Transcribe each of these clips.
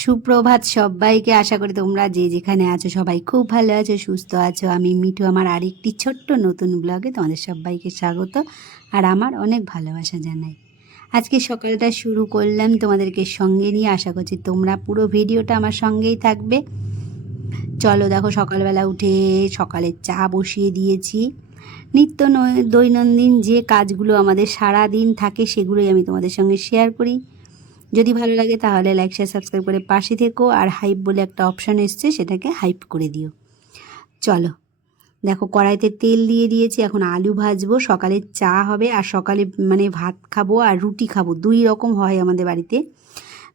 সুপ্রভাত সবাইকে। আশা করি তোমরা যে যেখানে আছো সবাই খুব ভালো আছো, সুস্থ আছো। আমি মিঠু, আমার আরেকটি ছোট্ট নতুন ব্লগে তোমাদের সবাইকে স্বাগত আর আমার অনেক ভালোবাসা জানাই। আজকে সকালটা শুরু করলাম তোমাদেরকে সঙ্গে নিয়ে। আশা করছি তোমরা পুরো ভিডিওটা আমার সঙ্গেই থাকবে। চলো দেখো, সকালবেলা উঠে সকালের চা বসিয়ে দিয়েছি। নিত্য দৈনন্দিন যে কাজগুলো আমাদের সারা দিন থাকে সেগুলোই আমি তোমাদের সঙ্গে শেয়ার করি। যদি ভালো লাগে তাহলে লাইক শেয়ার সাবস্ক্রাইব করে পাশে থেকো। আর হাইপ বলে একটা অপশান এসছে, সেটাকে হাইপ করে দিও। চলো দেখো, কড়াইতে তেল দিয়ে দিয়েছি, এখন আলু ভাজবো। সকালে চা হবে আর সকালে মানে ভাত খাবো আর রুটি খাবো, দুই রকম হয় আমাদের বাড়িতে।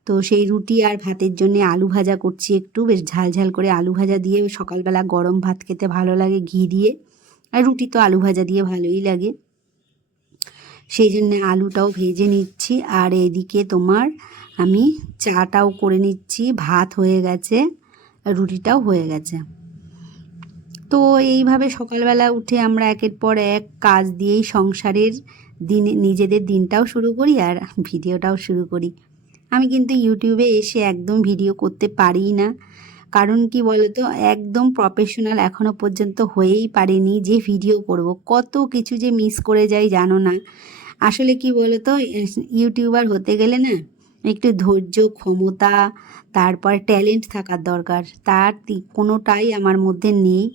তো সেই রুটি আর ভাতের জন্য আলু ভাজা করছি, একটু বেশ ঝাল ঝাল করে আলু ভাজা দিয়ে। সকালবেলা গরম ভাত খেতে ভালো লাগে ঘি দিয়ে, আর রুটি তো আলু ভাজা দিয়ে ভালোই লাগে, সেই জন্য আলুটাও ভেজে নিচ্ছি। আর এদিকে তোমার আমি চাটাও করে নিচ্ছি, ভাত হয়ে গেছে, রুটিটাও হয়ে গেছে। তো এইভাবে সকালবেলা উঠে আমরা একের পর এক কাজ দিয়েই সংসারের দিনে নিজেদের দিনটাও শুরু করি আর ভিডিওটাও শুরু করি। আমি কিন্তু ইউটিউবে এসে একদম ভিডিও করতে পারি না, কারণ কি বলতো, একদম প্রফেশনাল এখনও পর্যন্ত হয়েই পারিনি যে ভিডিও করব। কত কিছু যে মিস করে যাই জানো না। আসলে কি বলতো, ইউটিউবার হতে গেলে না একটু ধৈর্য, ক্ষমতা, তারপর ট্যালেন্ট থাকার দরকার। তার কোনোটাই আমার মধ্যে নেই।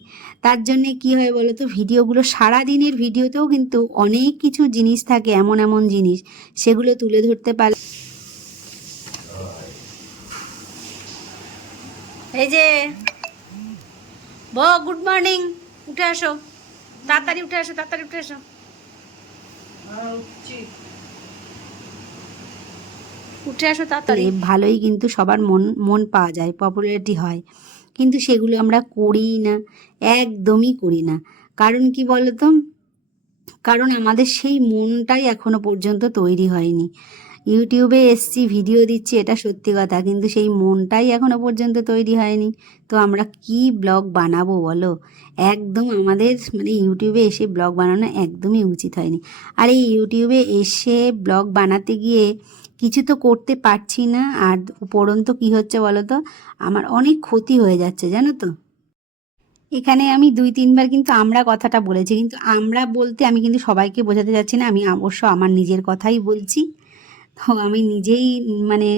তার জন্যে কি হয় বলতো, ভিডিওগুলো সারাদিনের ভিডিওতেও কিন্তু অনেক কিছু জিনিস থাকে, এমন এমন জিনিস, সেগুলো তুলে ধরতে পারলে। এই যে গুড মর্নিং, উঠে আসো, তাড়াতাড়ি উঠে আসো, তাড়াতাড়ি উঠে আসো। উঠে আসো তাড়াতাড়ি। ভালোই কিন্তু সবার মন মন পাওয়া যায়, পপুলারিটি হয়, কিন্তু সেগুলো আমরা করি না, একদমই করি না। কারণ কি বলতো, কারণ আমাদের সেই মনটাই এখনো পর্যন্ত তৈরি হয়নি। ইউটিউবে এসছি, ভিডিও দিচ্ছি, এটা সত্যি কথা, কিন্তু সেই মনটাই এখনো পর্যন্ত তৈরি হয়নি। তো আমরা কি ব্লগ বানাবো বলো? একদম আমাদের মানে ইউটিউবে এসে ব্লগ বানানো একদমই উচিত হয়নি। আর এই ইউটিউবে এসে ব্লগ বানাতে গিয়ে কিছু তো করতে পারছি না, আর উপরন্তু কি হচ্ছে বলো তো, আমার অনেক ক্ষতি হয়ে যাচ্ছে জানো তো। এখানে আমি 2-3 বার কিন্তু আমরা কথাটা বলেছি, কিন্তু আমরা বলতে আমি কিন্তু সবাইকে বোঝাতে যাচ্ছি না, আমি অবশ্য আমার নিজের কথাই বলছি। তো আমি নিজেই মানে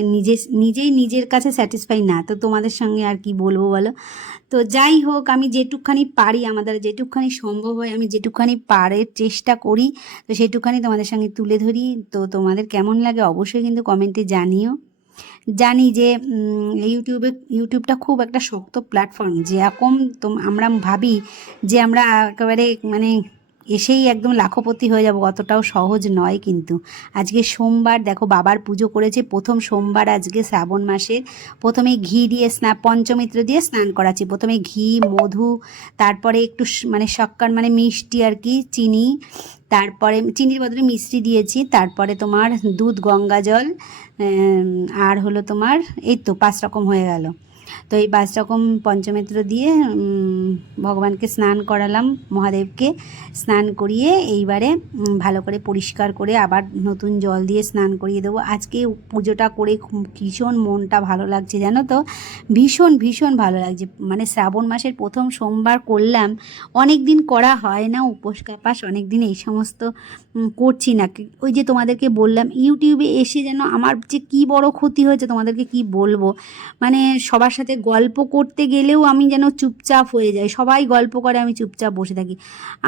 নিজেই নিজের কাছে স্যাটিসফাই না, তো তোমাদের সঙ্গে আর কি বলবো বলো। তো যাই হোক, আমি যেটুকখানি পারি, আমাদের যেটুকখানি সম্ভব হয়, আমি যেটুকখানি পারার চেষ্টা করি, তো সেটুকখানি তোমাদের সঙ্গে তুলে ধরি। তো তোমাদের কেমন লাগে অবশ্যই কিন্তু কমেন্টে জানিও। জানি যে ইউটিউবটা খুব একটা শক্ত প্ল্যাটফর্ম, যেরকম আমরা ভাবি যে আমরা একেবারে মানে এসেই একদম লাখপতি হয়ে যাব, অতটাও সহজ নয় কিন্তু। আজকে সোমবার, দেখো বাবার পুজো করেছে, প্রথম সোমবার আজকে শ্রাবণ মাসের। প্রথমে ঘি দিয়ে পঞ্চমিত্র দিয়ে স্নান করাচ্ছি। প্রথমে ঘি, মধু, তারপরে একটু মানে শক্কর মানে মিষ্টি আর কি, চিনি, তারপরে চিনির বদলে মিষ্টি দিয়েছি, তারপরে তোমার দুধ, গঙ্গা জল, আর হলো তোমার এই তো 5 রকম হয়ে গেল। তো এই 5 রকম পঞ্চমিত্র দিয়ে ভগবানকে স্নান করালাম, মহাদেবকে স্নান করিয়ে এইবারে ভালো করে পরিষ্কার করে আবার নতুন জল দিয়ে স্নান করিয়ে দেবো। আজকে পুজোটা করে ভীষণ মনটা ভালো লাগছে জানো তো, ভীষণ ভীষণ ভালো লাগছে। মানে শ্রাবণ মাসের প্রথম সোমবার করলাম, অনেক দিন করা হয় না, উপোস কাপাস অনেক দিন এই সমস্ত করছি না। ওই যে তোমাদেরকে বললাম, ইউটিউবে এসে যেন আমার যে কী বড় ক্ষতি হয়েছে তোমাদেরকে কি বলবো। মানে সবার সাথে গল্প করতে গেলেও আমি যেন চুপচাপ হয়ে যাই, সবাই গল্প করে আমি চুপচাপ বসে থাকি।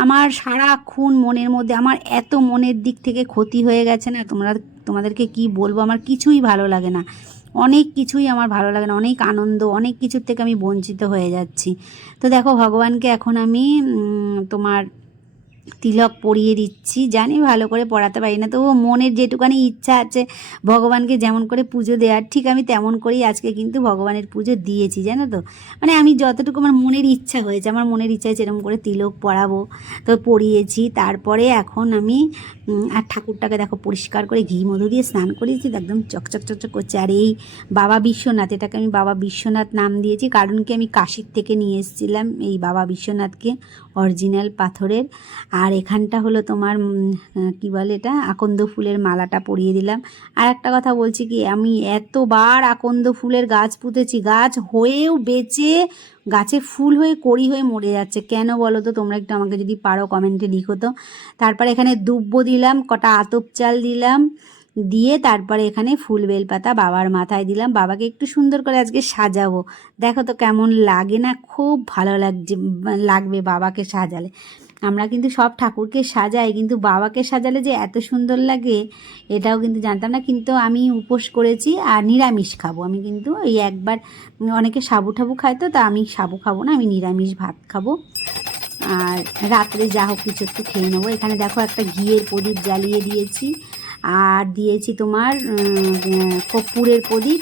আমার সারাক্ষণ মনের মধ্যে আমার এত মনের দিক থেকে ক্ষতি হয়ে গেছে না, তোমাদেরকে কি বলবো, আমার কিছুই ভালো লাগে না, অনেক কিছুই আমার ভালো লাগে না, অনেক আনন্দ, অনেক কিছুর থেকে আমি বঞ্চিত হয়ে যাচ্ছি। তো দেখো, ভগবানকে এখন আমি তোমার তিলক পরিয়ে দিচ্ছি। জানি ভালো করে পড়াতে পারি না, তবুও মনের যেটুকানি ইচ্ছা আছে ভগবানকে যেমন করে পুজো দেওয়ার, ঠিক আমি তেমন করেই আজকে কিন্তু ভগবানের পুজো দিয়েছি জানো তো। মানে আমি যতটুকু আমার মনের ইচ্ছা হয়েছে, আমার মনের ইচ্ছা হয়েছে এরকম করে তিলক পরাবো, তো পরিয়েছি। তারপরে এখন আমি আর ঠাকুরটাকে দেখো পরিষ্কার করে ঘি মধু দিয়ে স্নান করিয়েছি, একদম চকচক চকচক করছে। আর এই বাবা বিশ্বনাথ, এটাকে আমি বাবা বিশ্বনাথ নাম দিয়েছি, কারণ কি আমি কাশীর থেকে নিয়ে এসেছিলাম এই বাবা বিশ্বনাথকে, অরিজিনাল পাথরের। আর এখানটা হলো তোমার কি বলে এটা, আকন্দ ফুলের মালাটা পরিয়ে দিলাম। আর একটা কথা বলছি কি, আমি এতবার আকন্দ ফুলের গাছ পুঁতেছি, গাছ হয়েও বেঁচে গাছে ফুল হয়ে কড়ি হয়ে মরে যাচ্ছে, কেন বলো তো তোমরা একটু আমাকে যদি পারো কমেন্টে লিখো তো। তারপরে এখানে দুব্ব দিলাম, কটা আতপ চাল দিলাম, দিয়ে তারপরে এখানে ফুল বেলপাতা বাবার মাথায় দিলাম। বাবাকে একটু সুন্দর করে আজকে সাজাবো, দেখো তো কেমন লাগে না, খুব ভালো লাগবে বাবাকে সাজালে। আমরা কিন্তু সব ঠাকুরকে সাজাই, কিন্তু বাবাকে সাজালে যে এত সুন্দর লাগে এটাও কিন্তু জানতাম না। কিন্তু আমি উপোস করেছি আর নিরামিষ খাবো আমি, কিন্তু এই একবার, অনেকে সাবু ঠাবু খায় তো, তা আমি সাবু খাবো না, আমি নিরামিষ ভাত খাবো। আর রাত্রে যা হোক কিছু একটু খেয়ে নেবো। এখানে দেখো একটা ঘিয়ের প্রদীপ জ্বালিয়ে দিয়েছি, আর দিয়েছি তোমার কর্পূরের প্রদীপ,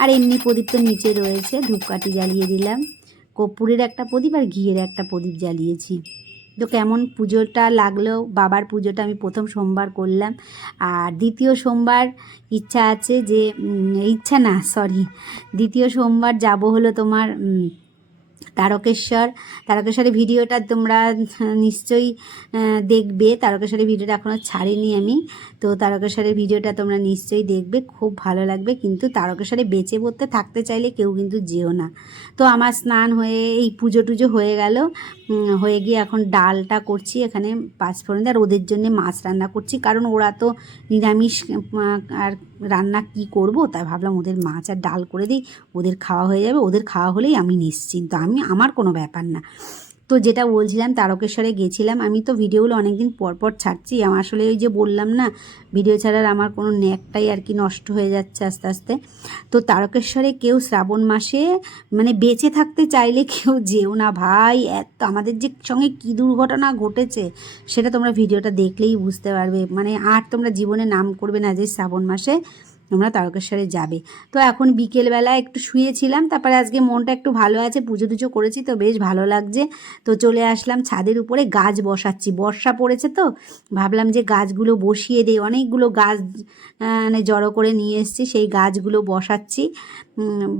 আর এমনি প্রদীপ তো নিচে রয়েছে, ধূপকাঠি জ্বালিয়ে দিলাম। কর্পূরের একটা প্রদীপ আর ঘিয়ের একটা প্রদীপ জ্বালিয়েছি। তো কেমন পুজোটা লাগলো, বাবার পুজোটা আমি প্রথম সোমবার করলাম। আর দ্বিতীয় সোমবার ইচ্ছা আছে যে, ইচ্ছা না সরি, দ্বিতীয় সোমবার যাব হলো তোমার তারকেশ্বরের ভিডিওটা তোমরা নিশ্চয়ই দেখবে। তারকেশ্বরের ভিডিওটা এখনও ছাড়িনি আমি, তো তারকেশ্বরের ভিডিওটা তোমরা নিশ্চয়ই দেখবে, খুব ভালো লাগবে। কিন্তু তারকেশ্বরে বেঁচে পড়তে থাকতে চাইলে কেউ কিন্তু যেও না। তো আমার স্নান হয়ে এই পুজো টুজো হয়ে গেল, হয়ে গিয়ে এখন ডালটা করছি এখানে পাঁচফোড়ন দিয়ে, আর ওদের জন্যে মাছ রান্না করছি, কারণ ওরা তো নিরামিষ, আর রান্না কি করব, তাই ভাবলাম ওদের মাছ আর ডাল করে দিই, ওদের খাওয়া হয়ে যাবে, ওদের খাওয়া হলেই আমি নিশ্চিন্ত, আমার কোনো ব্যাপার না। তো যেটা বলছিলাম, তারকেশ্বরে গেছিলাম আমি, তো ভিডিওগুলো অনেক দিন পর পর ছাড়ছি। আমার আসলে ওই যে বললাম না, ভিডিও ছাড়ার আমার কোনো ন্যাকটাই আর কি নষ্ট হয়ে যাচ্ছে আস্তে আস্তে। তো তারকেশ্বরে কেউ শ্রাবণ মাসে মানে বেঁচে থাকতে চাইলে কেউ যেও না ভাই, এত আমাদের যে সঙ্গে কী দুর্ঘটনা ঘটেছে সেটা তোমরা ভিডিওটা দেখলেই বুঝতে পারবে। মানে আর তোমরা জীবনে নাম করবে না যে শ্রাবণ মাসে তোমরা তারকেশ্বরে যাবে। তো এখন বিকেলবেলা একটু শুয়েছিলাম, তারপরে আজকে মনটা একটু ভালো আছে, পুজো টুজো করেছি তো বেশ ভালো লাগছে। তো চলে আসলাম ছাদের উপরে, গাছ বসাচ্ছি, বর্ষা পড়েছে তো ভাবলাম যে গাছগুলো বসিয়ে দিই, অনেকগুলো গাছ মানে জড়ো করে নিয়ে এসেছি, সেই গাছগুলো বসাচ্ছি,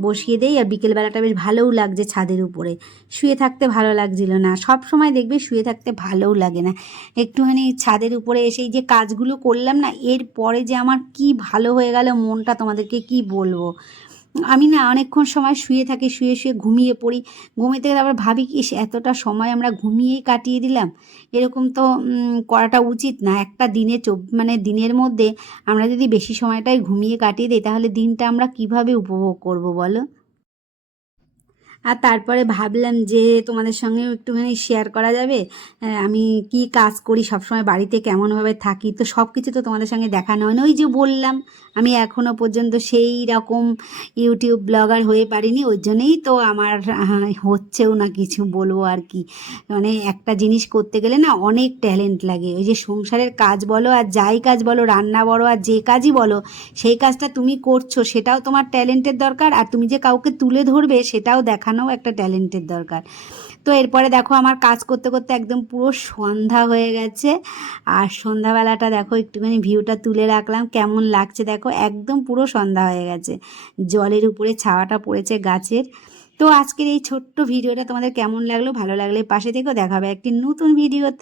বসিয়ে দেই। আর বিকেলবেলাটা বেশ ভালোও লাগছে ছাদের উপরে, শুয়ে থাকতে ভালো লাগছিল না, সব সময় দেখবে শুয়ে থাকতে ভালোও লাগে না, একটুখানি ছাদের উপরে এসেই যে কাজগুলো করলাম না, এর পরে যে আমার কি ভালো হয়ে গেল মনটা, তোমাদেরকে কি বলবো। আমি না অনেকক্ষণ সময় শুয়ে থাকি, শুয়ে শুয়ে ঘুমিয়ে পড়ি, ঘুমিয়ে গেলে আবার ভাবি কি এতটা সময় আমরা ঘুমিয়েই কাটিয়ে দিলাম, এরকম তো করাটা উচিত না। একটা দিনে মানে দিনের মধ্যে আমরা যদি বেশি সময়টাই ঘুমিয়ে কাটিয়ে দিই, তাহলে দিনটা আমরা কিভাবে উপভোগ করব বলো। আর তারপরে ভাবলাম যে তোমাদের সঙ্গেও একটুখানি শেয়ার করা যাবে, আমি কি কাজ করি, সবসময় বাড়িতে কেমনভাবে থাকি, তো সব কিছু তো তোমাদের সঙ্গে দেখানো হয় না। ওই যে বললাম আমি এখনও পর্যন্ত সেই রকম ইউটিউব ব্লগার হয়ে পারিনি, ওই জন্যেই তো আমার হচ্ছেও না কিছু, বলবো আর কি। মানে একটা জিনিস করতে গেলে না অনেক ট্যালেন্ট লাগে, ওই যে সংসারের কাজ বলো আর যাই কাজ বলো, রান্না বলো আর যে কাজই বলো, সেই কাজটা তুমি করছো সেটাও তোমার ট্যালেন্টের দরকার, আর তুমি যে কাউকে তুলে ধরবে সেটাও দেখানোও একটা ট্যালেন্টের দরকার। তো এরপরে দেখো আমার কাজ করতে করতে একদম পুরো সন্ধ্যা হয়ে গেছে, আর সন্ধ্যাবেলাটা দেখো একটুখানি ভিউটা তুলে রাখলাম, কেমন লাগছে দেখো, একদম পুরো সন্ধ্যা হয়ে গেছে, জলের উপরে ছাওয়াটা পড়েছে গাছের। তো আজকের এই ছোট্ট ভিডিওটা তোমাদের কেমন লাগলো, ভালো লাগলে পাশে থেকো, দেখাবে একটি নতুন ভিডিওতে।